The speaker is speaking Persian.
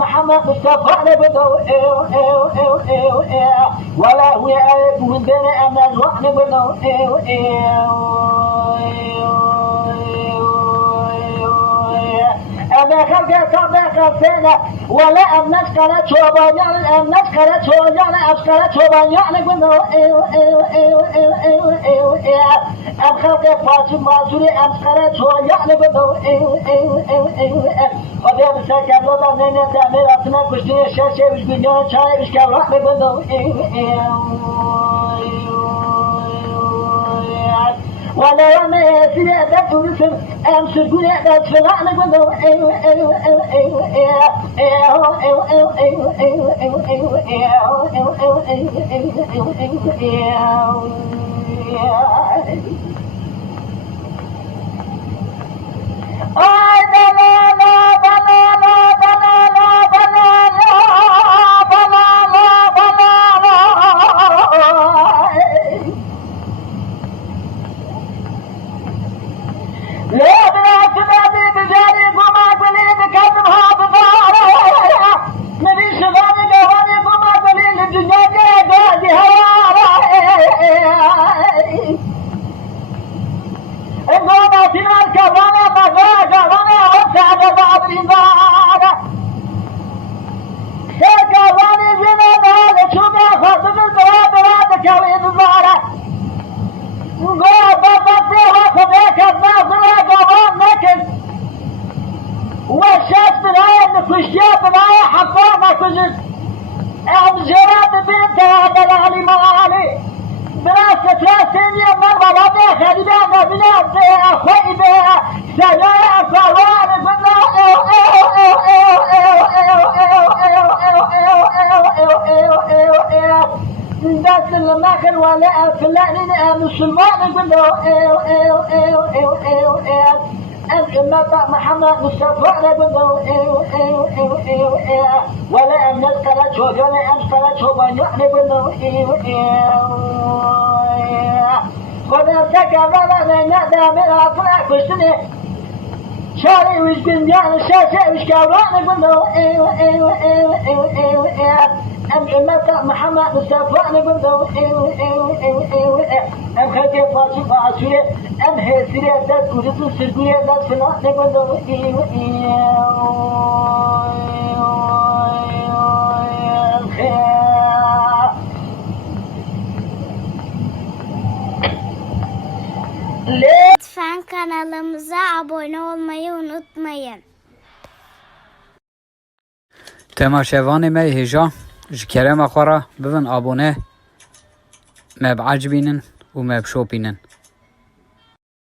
محمد مصطفى نبدو ولا هو عيب من بين أمان ونبدو أما خلقت طبقة سنة ولا أمنش قرأت شوبان أمنش قرأت شوبان أبشقرأت شوبان نبدو أم خلقت فاطمة مازوري أم قرأت شوبان نبدو خدا مسکن دادم نه دمی رفتن کشتی شش بیش بیان چای بیش که راه میبندم ولا يوم سيدة تورسم أم سرقوني أدفع نقولو محمد مصطفى نبدو ولا أم نسكرت شوجان أم سكرت شوبان نبدو خدا سكرنا ننادى من أطلع كشتني شاري وش بنيان شاشة وش كوان نبدو أم إمتا محمد مصطفى نبدو أم خلقي فاطمة عسولي أم هسيري داد كوريتو سرقوية داد فنا نبدو Lütfen kanalımıza abone olmayı unutmayın. تماشاوان ما هجا جكرم أخرى ببن أبونه ما بعجبينن وما بشوبينن